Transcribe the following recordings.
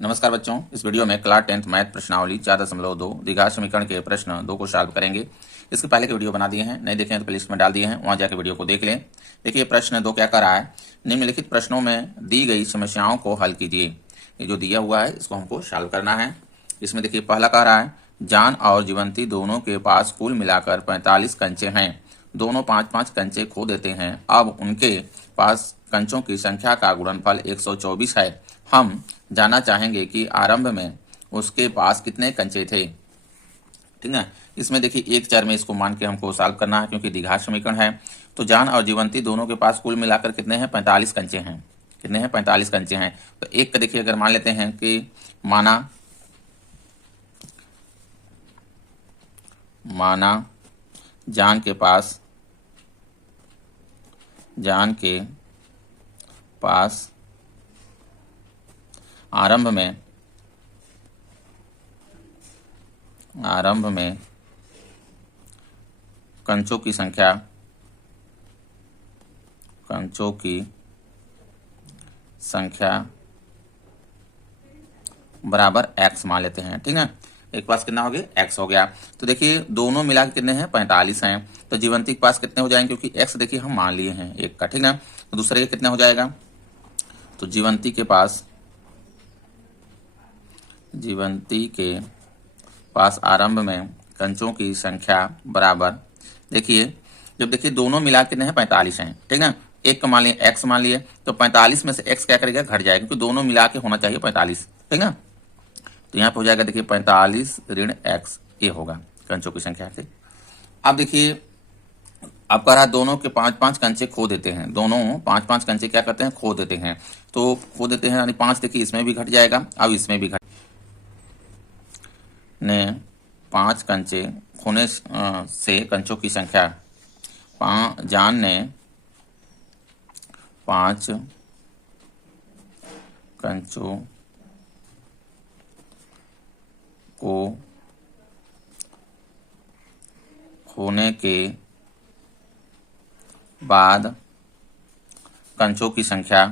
नमस्कार बच्चों, इस वीडियो में क्लास 10th मैथ प्रश्नावली 4.2 द्विघात समीकरण के प्रश्न 2 को सॉल्व करेंगे। इसके पहले के वीडियो बना दिए हैं, नहीं देखे हैं तो प्लेलिस्ट में डाल दिए हैं, वहां जाकर वीडियो को देख लें। देखिए प्रश्न 2 क्या कर रहा है, निम्नलिखित प्रश्नों में दी गई समस्याओं को हल कीजिए। ये जो दिया हुआ है इसको हमको सॉल्व करना है। इसमें देखिए पहला कह रहा है, जान और जीवंती दोनों के पास कुल मिलाकर 45 कंचे हैं। दोनों 5-5 कंचे खो देते हैं। अब उनके पास कंचों की संख्या का गुणनफल 124 है। हम जानना चाहेंगे कि आरंभ में उसके पास कितने कंचे थे। ठीक है, इसमें देखिए एक चर में इसको मान के हमको सॉल्व करना है क्योंकि द्विघात समीकरण है। तो जान और जीवंती दोनों के पास कुल मिलाकर कितने हैं, 45 कंचे हैं। कितने हैं, 45 कंचे हैं। तो एक का देखिए अगर मान लेते हैं कि माना जान के पास आरंभ में कंचों की संख्या बराबर x मान लेते हैं। ठीक है, एक पास कितना हो गया, x हो गया। तो देखिए दोनों मिला के कितने हैं, 45 हैं। तो जीवंती के पास कितने हो जाएंगे, क्योंकि x देखिए हम मान लिए हैं एक का। ठीक है, तो दूसरे के कितने हो जाएगा, तो जीवंती के पास आरंभ में कंचों की संख्या बराबर, देखिए जब देखिए दोनों मिला कितने हैं, 45 हैं। ठीक है, एक का मान लिए x मान लिए, तो 45 में से x क्या करेगा, घट जाएगा, क्योंकि दोनों मिला के होना चाहिए 45। ठीक है, तो यहाँ पे हो जाएगा देखिए 45 ऋण x, ये होगा कंचों की संख्या से। अब देखिए अब कह रहा है दोनों के 5-5 कंचे खो देते हैं। दोनों 5-5 कंचे क्या करते हैं, खो देते हैं। तो खो देते हैं यानी 5 देखिए इसमें भी घट जाएगा, अब इसमें भी ने 5 कंचे खोने से कंचों की संख्या, जान ने 5 कंचों को खोने के बाद कंचों की संख्या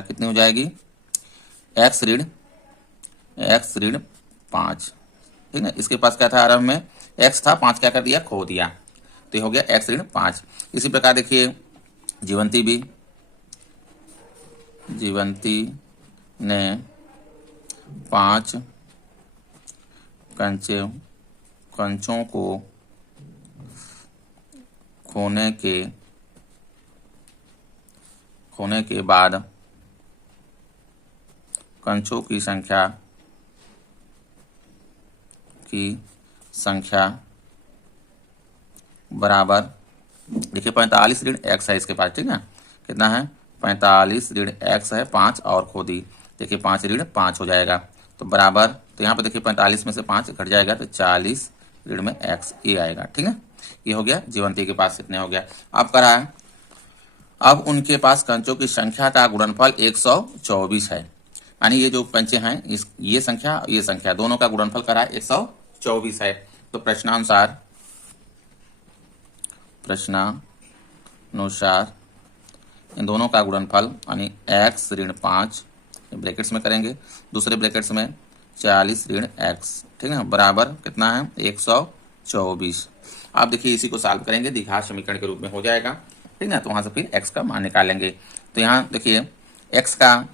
कितनी हो जाएगी, x ऋण 5। ठीक है, इसके पास क्या था, आरंभ में x था, 5 क्या कर दिया, खो दिया, तो ये हो गया x ऋण 5। इसी प्रकार देखिए जीवंती ने 5 कंचों को खोने के बाद कंचों की संख्या बराबर, देखिए 45 ऋण x है इसके पास। ठीक है, कितना है, 45 ऋण x है, 5 और खो दी, देखिए 5 ऋण 5 हो जाएगा, तो बराबर, तो यहाँ पे देखिए 45 में से 5 घट जाएगा, तो 40 ऋण में x ये आएगा। ठीक है, ये हो गया जीवंती के पास कितने हो गया। अब कह रहा है अब उनके पास कंचों की संख्या का गुणनफल 124 है। यानी ये जो कंचे हैं ये संख्या दोनों का गुणनफल करा है 124 है। तो प्रश्नानुसार इन दोनों का गुणनफल यानी x ऋण 5 ब्रैकेट्स में करेंगे, दूसरे ब्रैकेट्स में 40 ऋण x, ठीक है, बराबर कितना है, 124। आप देखिए इसी को सॉल्व करेंगे, द्विघात समीकरण के रूप में हो जाएगा। ठीक है, तो वहां से फिर x का मान निकालेंगे। तो यहाँ देखिए x का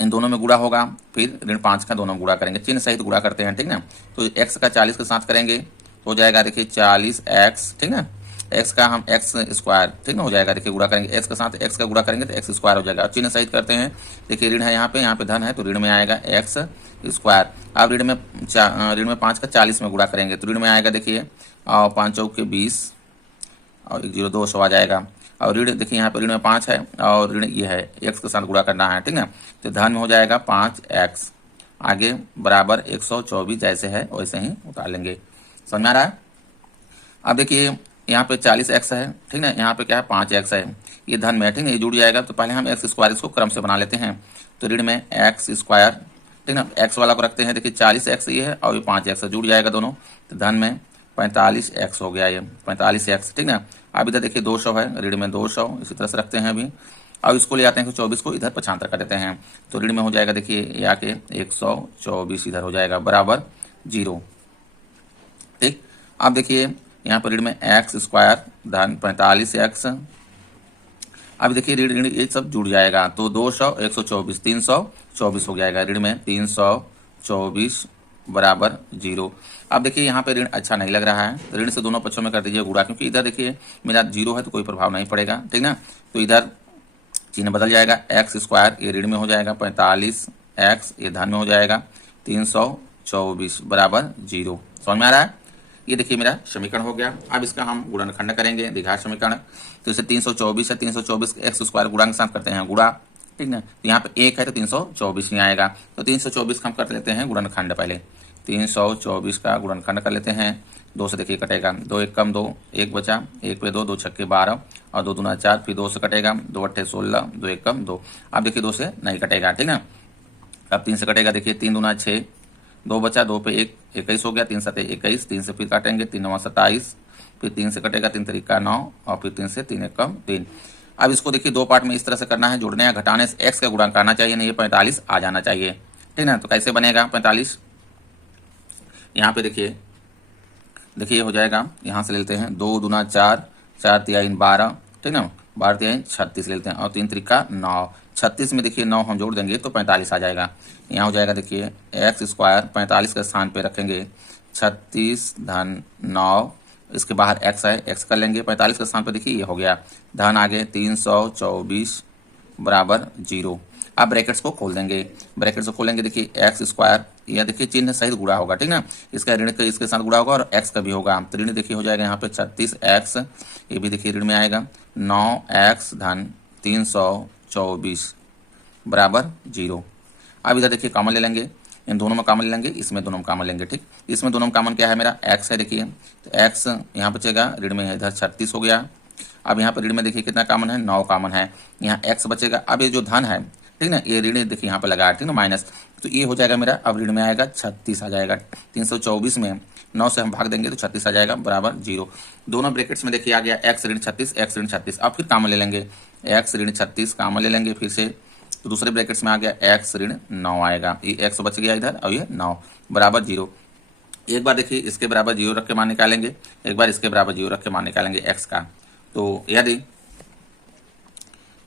इन दोनों में गुणा होगा, फिर ऋण 5 का दोनों गुणा करेंगे, चिन्ह सहित गुणा करते हैं। ठीक ना, तो x का 40 के साथ करेंगे तो हो जाएगा देखिए 40x। ठीक ना, x का हम x स्क्वायर, ठीक ना, हो जाएगा, देखिए गुणा करेंगे x के साथ, x का गुणा करेंगे तो x स्क्वायर हो जाएगा। चिन्ह सहित करते हैं, देखिए ऋण है यहाँ पे धन है, तो ऋण में आएगा x स्क्वायर। अब ऋण में 5 का 40 में गुणा करेंगे तो ऋण में आएगा देखिए 5 चौक के 20 और 1 0 2 आ जाएगा। और ऋण देखिए यहाँ पे ऋण में 5 है और ऋण ये है, x के साथ गुणा करना है। ठीक है, तो धन में हो जाएगा 5x, आगे बराबर 124 जैसे है वैसे ही उतार लेंगे। समझ में आ रहा है। अब देखिए यहाँ पे 40x है, ठीक है, यहाँ पे क्या है 5x है, ये धन में है, ठीक है, ये जुड़ जाएगा। तो पहले हम x स्क्वायर इसको क्रम से बना लेते हैं। तो ऋण में x स्क्वायर, ठीक है, x वाला को रखते हैं, देखिए 40x ये है और ये 5x जुड़ जाएगा दोनों, तो धन में 45x हो गया, ये 45x। ठीक है, अब इधर देखिए 200 है, ऋण में 200 इसी तरह से रखते हैं अभी। अब इसको ले आते हैं 124 को इधर पक्षांतर कर देते हैं, तो ऋण में हो जाएगा देखिए ये आके 124 इधर हो जाएगा बराबर 0। ठीक, अब देखिए यहाँ पर ऋण में एक्स स्क्वायर धन 45x। अब देखिए ऋण ऋण ये सब जुड़ जाएगा, तो 200 124 324 हो जाएगा, ऋण में 324 बराबर 0। अब देखिए यहाँ पे ऋण अच्छा नहीं लग रहा है, तो ऋण से दोनों पक्षों में कर दीजिए गुणा, क्योंकि इधर देखिए मेरा 0 है तो कोई प्रभाव नहीं पड़ेगा, ठीक ना। तो इधर चिन्ह बदल जाएगा, एक्स स्क्वायर ये ऋण में हो जाएगा 45x, ये धन में हो जाएगा 324 बराबर 0। समझ में आ रहा है? ये देखिए मेरा समीकरण हो गया। अब इसका हम गुणनखंड करेंगे, द्विघात समीकरण। तो इसे 324 है, 324 एक्स स्क्वायर गुणा के साथ करते हैं गुणा, ठीक ना। तो यहाँ पे 1 है तो 324 नहीं आएगा, तो 324 का हम कर लेते हैं गुणनखंड। पहले 324 का गुणनखंड कर लेते हैं, 2 से देखिए कटेगा, 2 1 कम 2, 1 बचा, 1 पे 2, 2 छक्के 12 और 2 दूना 4, फिर 2 से कटेगा, 2 अट्ठे 16, 2 1 कम 2। अब देखिए 2 से नहीं कटेगा, ठीक ना। अब 3 से कटेगा, देखिए 3 दूना 6, 2 बचा, 2 पे 1 21 हो गया, 3 7 21, 3 से फिर काटेंगे, 3 9 27, फिर 3 से कटेगा, 3 तरीका 9 और फिर 3 से 3 1 कम 3। अब इसको देखिए 2 पार्ट में इस तरह से करना है, जोड़ने या घटाने से एक्स का गुणांक आना चाहिए, नहीं ये 45 आ जाना चाहिए, ठीक ना। तो कैसे बनेगा 45? यहाँ पे देखिए हो जाएगा, यहाँ से लेते हैं 2 दूना 4, 4 तिहाई 12, ठीक ना, 12 तिहाई 36 लेते हैं और 3 तरीका 9, 36 में देखिए 9 हम जोड़ देंगे तो 45 आ जाएगा। यहाँ हो जाएगा देखिए एक्स स्क्वायर 45 के स्थान पे रखेंगे 36 धन 9, इसके बाहर एक्स है, एक्स कर लेंगे, 45 के स्थान पे देखिए ये हो गया, धन आगे 324 बराबर 0। अब ब्रैकेट्स को खोल देंगे, ब्रैकेट्स को खोलेंगे, देखिए एक्स स्क्वायर, यह देखिए चिन्ह सहित गुणा होगा, ठीक ना, इसका ऋण इसके साथ गुणा होगा और एक्स का भी होगा, तो ऋण देखिए हो जाएगा यहाँ पे 36x, ये भी देखिए ऋण में आएगा 9x धन 324 बराबर 0। अब इधर देखिए कॉमन ले लेंगे, इन दोनों में कॉमन ले लेंगे, इसमें दोनों में कॉमन लेंगे, ठीक। इसमें दोनों में कॉमन क्या है मेरा एक्स है, देखिए तो एक्स यहाँ बचेगा, ऋण में इधर 36 हो गया। अब यहाँ पर ऋण में देखिए कितना कॉमन है, 9 कॉमन है, यहाँ एक्स बचेगा। अब ये जो धन है, ठीक ना, ये ऋण देखिए यहाँ पे लगा, ठीक ना, माइनस, तो ये हो जाएगा मेरा, अब ऋण में आएगा 36 आ जाएगा, 324 में 9 से हम भाग देंगे तो 36 आ जाएगा बराबर 0। दोनों ब्रैकेट्स में देखिए आ गया एक्स ऋण 36, एक्स ऋण 36। अब फिर कॉमन ले लेंगे, एक्स ऋण 36 कॉमन ले लेंगे फिर से, तो दूसरे ब्रैकेट्स में आ गया एक्स ऋण 9 आएगा, ये एक्स बच गया इधर और ये 9 बराबर 0। एक बार देखिए इसके बराबर 0 रख के मान निकालेंगे, एक बार इसके बराबर 0 रख के मान निकालेंगे एक्स का। तो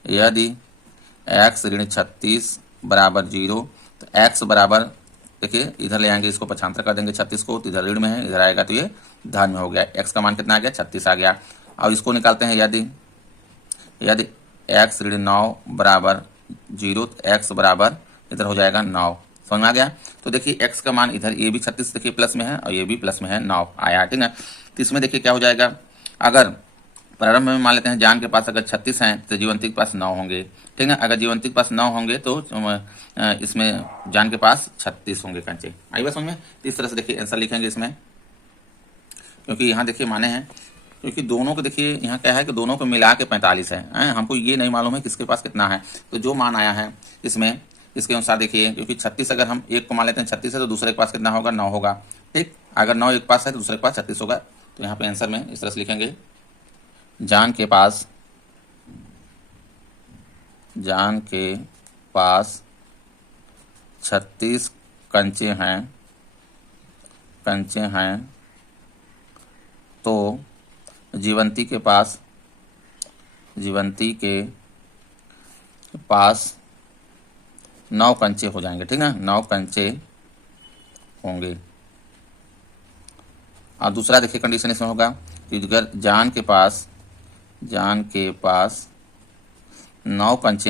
यदि एक्स ऋण 36 बराबर 0, तो एक्स बराबर देखिए इधर ले आएंगे, इसको पक्षांतर कर देंगे 36 को, तो इधर ऋण में है, इधर आएगा तो ये धन में हो गया, एक्स का मान कितना आ गया 36 आ गया। अब इसको निकालते हैं, यदि एक्स ऋण 9 बराबर 0, तो एक्स बराबर इधर हो जाएगा 9। समझ में आ गया? तो देखिए एक्स का मान इधर ये भी 36 देखिए प्लस में है और ये भी प्लस में है, 9 आया, ठीक है। तो इसमें देखिए क्या हो जाएगा, अगर प्रारंभ में मान लेते हैं जान के पास अगर 36 हैं तो जीवंती के पास 9 होंगे, ठीक है। अगर जीवंती के पास 9 होंगे तो इसमें जान के पास 36 होंगे कंचे। आई बात समझ में? इस तरह से देखिए आंसर लिखेंगे इसमें, क्योंकि यहाँ देखिए माने हैं, क्योंकि दोनों को देखिए यहाँ क्या है कि दोनों को मिला के 45 है, हमको ये नहीं मालूम है किसके पास कितना है, तो जो मान आया है इसमें इसके अनुसार देखिए, क्योंकि 36 अगर हम एक को मान लेते हैं 36 है तो दूसरे के पास कितना होगा 9 होगा, ठीक। अगर 9 एक पास है तो दूसरे के पास 36 होगा, तो यहाँ पे आंसर में इस तरह से लिखेंगे, जान के पास 36 कंचे हैं तो जीवंती के पास 9 कंचे हो जाएंगे, ठीक ना, 9 कंचे होंगे। और दूसरा देखिए कंडीशन इसमें होगा कि अगर जान के पास 9 कंचे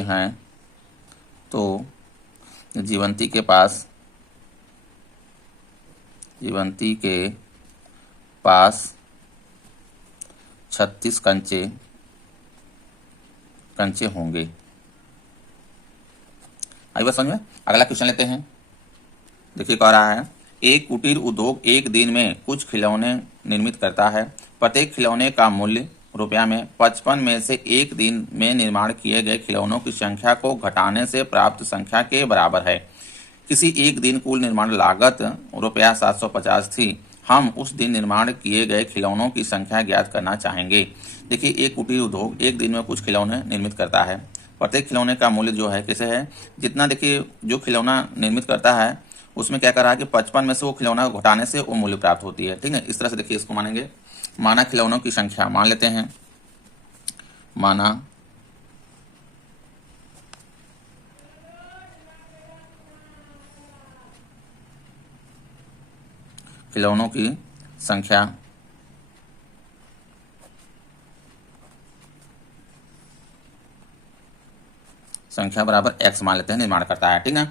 हैं तो जीवंती के पास 36 कंचे होंगे। आई बात समझ में? अगला क्वेश्चन लेते हैं, देखिए कह रहा है, एक कुटीर उद्योग एक दिन में कुछ खिलौने निर्मित करता है, प्रत्येक खिलौने का मूल्य रुपया में 55 में से एक दिन में निर्माण किए गए खिलौनों की संख्या को घटाने से प्राप्त संख्या के बराबर है। किसी एक दिन कुल निर्माण लागत रुपया 750 थी हम उस दिन निर्माण किए गए खिलौनों की संख्या ज्ञात करना चाहेंगे। देखिए, एक कुटीर उद्योग एक दिन में कुछ खिलौने निर्मित करता है। प्रत्येक खिलौने का मूल्य जो है कैसे है, जितना देखिए जो खिलौना निर्मित करता है उसमें क्या कर रहा है कि 55 में से वो खिलौना घटाने से वो मूल्य प्राप्त होती है। ठीक है, इस तरह से देखिए इसको मानेंगे। माना खिलौनों की संख्या मान लेते हैं, माना खिलौनों की संख्या बराबर x मान लेते हैं, निर्माण करता है। ठीक है,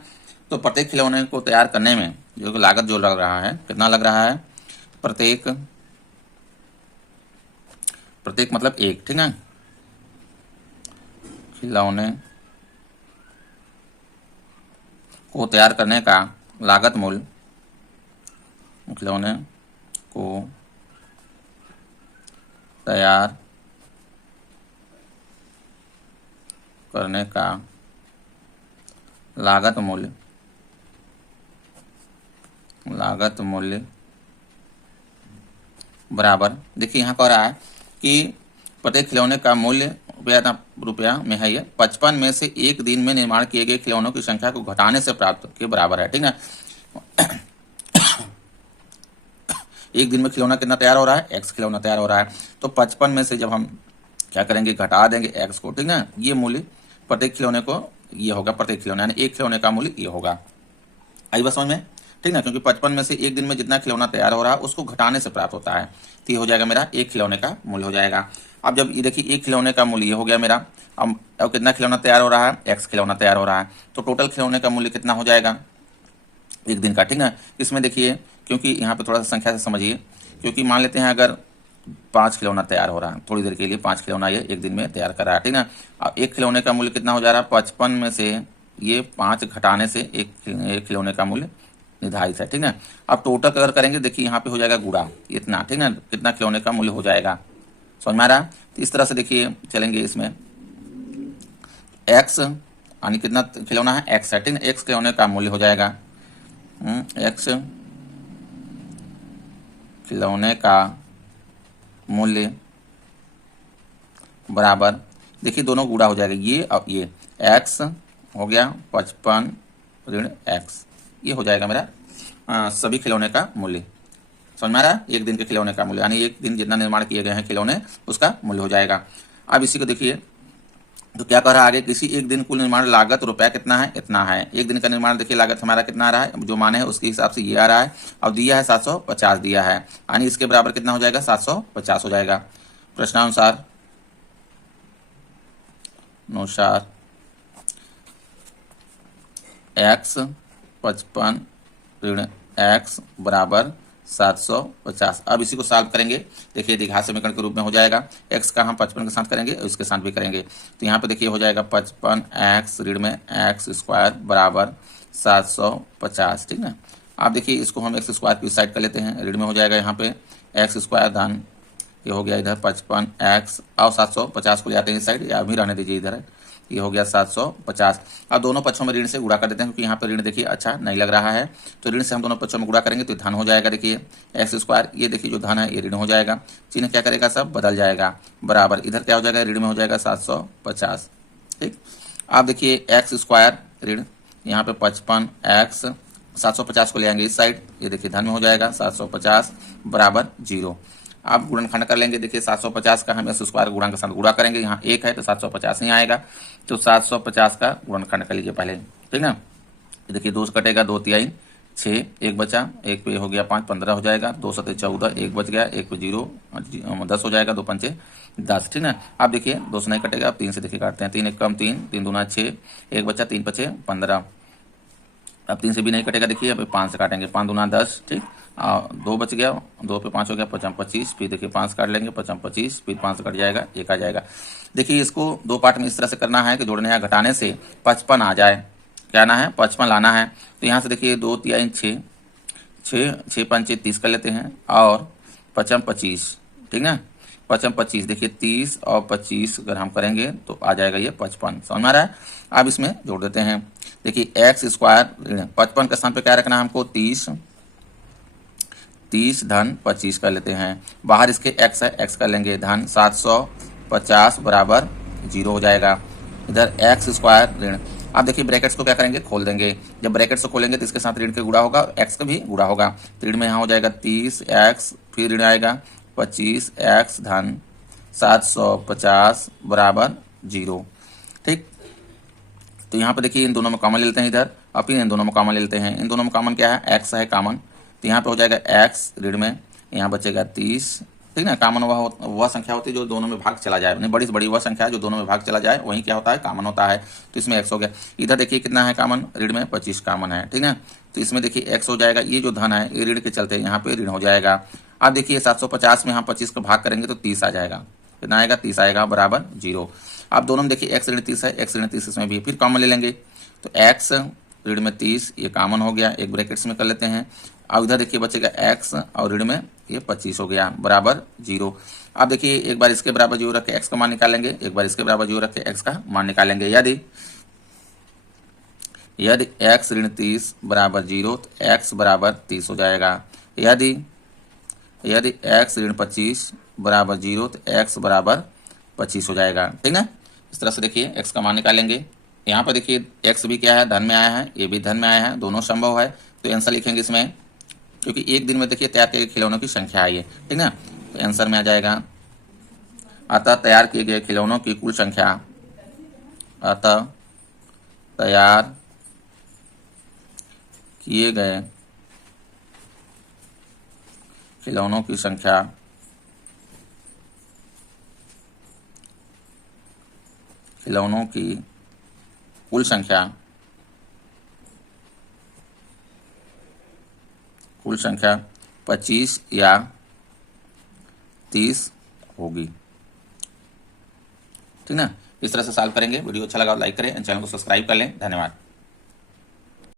तो प्रत्येक खिलौने को तैयार करने में जो लागत जो लग रहा है, कितना लग रहा है, प्रत्येक मतलब एक। ठीक है, खिलौने को तैयार करने का लागत मूल्य, खिलौने को तैयार करने का लागत मूल्य बराबर, देखिए यहाँ कह रहा है कि प्रत्येक खिलौने का मूल्य रुपया में है, ये 55 में से एक दिन में निर्माण किए गए खिलौनों की संख्या को घटाने से प्राप्त के बराबर है। ठीक है, एक दिन में खिलौना कितना तैयार हो रहा है, x खिलौना तैयार हो रहा है, तो 55 में से जब हम क्या करेंगे, घटा देंगे x को। ठीक है, ये मूल्य प्रत्येक खिलौने को ये होगा, प्रत्येक खिलौने यानी एक खिलौने का मूल्य ये होगा। आई बात समझ में? ठीक है, क्योंकि 55 में से एक दिन में जितना खिलौना तैयार हो रहा है उसको घटाने से प्राप्त होता है, तो ये हो जाएगा मेरा एक खिलौने का मूल्य हो जाएगा। अब जब ये देखिए एक खिलौने का मूल्य ये हो गया मेरा, अब कितना खिलौना तैयार हो रहा है, x खिलौना तैयार हो रहा है, तो टोटल खिलौने का मूल्य कितना हो जाएगा एक दिन का। ठीक है, इसमें देखिए क्योंकि यहाँ पे थोड़ा सा संख्या से समझिए, क्योंकि मान लेते हैं अगर 5 खिलौना तैयार हो रहा है, थोड़ी देर के लिए 5 खिलौना ये एक दिन में तैयार कर रहा है। ठीक है, अब एक खिलौने का मूल्य कितना हो जा रहा है, 55 में से ये 5 घटाने से एक खिलौने का मूल्य निर्धारित है। ठीक है, अब टोटल अगर करेंगे, देखिए यहाँ पे हो जाएगा गुणा इतना। ठीक है, कितना खिलौने का मूल्य हो जाएगा, समझ में आ रहा है? तो इस तरह से देखिए चलेंगे इसमें, x यानी कितना खिलौना है, x है। ठीक है, x खिलौने का मूल्य हो जाएगा, x खिलौने का मूल्य बराबर, देखिए दोनों गुणा हो जाएगा, ये अब ये x हो गया 55 ऋण x, ये हो जाएगा मेरा सभी खिलौने का मूल्य। समझ में आ रहा है? एक दिन के खिलौने का मूल्य यानी एक दिन जितना निर्माण किए गए हैं खिलौने उसका मूल्य हो जाएगा। अब इसी को देखिए तो क्या कह रहा है आगे, किसी एक दिन कुल निर्माण लागत रुपया कितना है, इतना है। एक दिन का निर्माण देखिए लागत हमारा कितना आ रहा है, जो माने है उसके हिसाब से ये आ रहा है, और दिया है 750 दिया है, यानी इसके बराबर कितना हो जाएगा, 750 हो जाएगा। प्रश्नानुसार x 55 ऋण x बराबर 750। अब इसी को सॉल्व करेंगे, देखिए द्विघात समीकरण के रूप में हो जाएगा, x का हम 55 के साथ करेंगे और इसके साथ भी करेंगे, तो यहाँ पे देखिए हो जाएगा 55x ऋण में x स्क्वायर बराबर 750। ठीक है, आप देखिए इसको हम x स्क्वायर की साइड कर लेते हैं, ऋण में हो जाएगा यहाँ पे x स्क्वायर धन ये हो गया इधर 55x और 750 को ले आते हैं इस साइड, या भी रहने दीजिए इधर, ये हो गया 750। अब दोनों पक्षों में ऋण से गुणा कर देते हैं, क्योंकि यहाँ पे ऋण देखिए अच्छा नहीं लग रहा है, तो ऋण से हम दोनों पक्षों में गुणा करेंगे तो धन हो जाएगा। देखिए एक्स स्क्वायर, ये देखिए जो धन है ये ऋण हो जाएगा, चिन्ह क्या करेगा, सब बदल जाएगा, बराबर इधर क्या हो जाएगा, ऋण में हो जाएगा 750। ठीक, आप देखिए एक्स स्क्वायर ऋण यहाँ पे 55x 750 को ले आएंगे इस साइड, ये देखिए धन में हो जाएगा 750 बराबर 0। आप गुणनखंड कर लेंगे, देखिए 750 का हम एक्स स्क्वायर गुणा के साथ गुणा करेंगे, यहाँ 1 है तो 750 नहीं आएगा, तो 750 का गुणनखंड कर लीजिए पहले। ठीक है, देखिए 2 से कटेगा, 2 तिहाई 6, 1 बचा, 1 पे हो गया 5, 15 हो जाएगा, 2 सते 14, 1 बच गया, 1 पे 0 10 हो जाएगा, 2 पंचे 10। ठीक है, आप देखिए 2 से नहीं कटेगा, आप 3 से देखिए काटते हैं, 3 1 कम 3, 3 दूना 6, 1 बचा, 3 पचे 15, अब 3 से भी नहीं कटेगा, देखिए अब 5 से काटेंगे, 5 दूना 10। ठीक, 2 बच गया, 2 पे 5 हो गया 55 25, फिर देखिए 5 काट लेंगे 55 25, फिर 5 से कट जाएगा 1 आ जाएगा। देखिए इसको 2 पार्ट में इस तरह से करना है कि जोड़ने या घटाने से 55 आ जाए, क्या आना है, 55 लाना है। तो यहाँ से देखिए 2 तिहाई 6, 6 5 30 कर लेते हैं, और 55 25। ठीक है, 55 25 देखिए 30 और 25 अगर हम करेंगे तो आ जाएगा ये 55। समझ में आ रहा है? अब इसमें जोड़ देते हैं, देखिए एक्स स्क्वायर 55 के स्थान पे क्या रखना है हमको, 30 30 धन 25 कर लेते हैं। बाहर इसके x है, x कर लेंगे धन 750 बराबर 0 हो जाएगा। इधर x स्क्वायर ऋण, अब देखिए ब्रैकेट्स को क्या करेंगे, खोल देंगे। जब ब्रैकेट्स को खोलेंगे तो इसके साथ ऋण के गुणा होगा, x का भी गुणा होगा। तो ऋण में यहाँ हो जाएगा 30x, फिर ऋण आएगा 25x धन 750 बराबर 0। ठीक, तो यहाँ पे देखिए इन दोनों में कॉमन ले लेते हैं इधर, और फिर इन दोनों में कॉमन ले लेते हैं। इन दोनों में कॉमन क्या है, x है कॉमन, तो यहाँ पे हो जाएगा x ऋण में, यहाँ बचेगा 30। ठीक ना, कॉमन वह संख्या होती है जो दोनों में भाग चला जाए, नहीं बड़ी से बड़ी वह संख्या जो दोनों में भाग चला जाए वही क्या होता है, कॉमन होता है। तो इसमें x हो गया। इधर देखिए कितना है कॉमन, ऋण में 25 कॉमन है। ठीक है, तो इसमें देखिए x हो जाएगा, ये जो धन है ये ऋण के चलते यहाँ पे ऋण हो जाएगा। अब देखिए 750 में यहाँ 25 का भाग करेंगे तो 30 आ जाएगा, कितना आएगा, 30 आएगा बराबर 0। अब दोनों में देखिए x ऋण 30 है, x ऋण 30 इसमें भी, फिर कॉमन ले लेंगे तो x ऋण में 30 ये कॉमन हो गया, एक ब्रैकेट्स में कर लेते हैं। अब इधर देखिए बचेगा x और ऋण में ये 25 हो गया बराबर 0। अब देखिए एक बार इसके बराबर 0 रख के x का मान निकालेंगे, एक बार इसके बराबर 0 रख के x का मान निकालेंगे। यदि x ऋण 30 बराबर 0 तो x बराबर 30 हो जाएगा। यदि x ऋण 25 बराबर 0 तो x बराबर 25 हो जाएगा। ठीक ना, इस तरह से देखिए x का मान निकालेंगे। यहाँ पर देखिए x भी क्या है, धन में आया है, ये भी धन में आया है, दोनों संभव है। तो आंसर लिखेंगे इसमें, क्योंकि एक दिन में देखिए तैयार किए गए खिलौनों की संख्या आई है। ठीक ना, तो आंसर में आ जाएगा, अतः तैयार किए गए खिलौनों की कुल संख्या, अतः तैयार किए गए खिलौनों की संख्या कुल संख्या 25 या 30 होगी। ठीक ना, इस तरह से सॉल्व करेंगे। वीडियो अच्छा लगा तो लाइक करें, चैनल को सब्सक्राइब कर लें। धन्यवाद।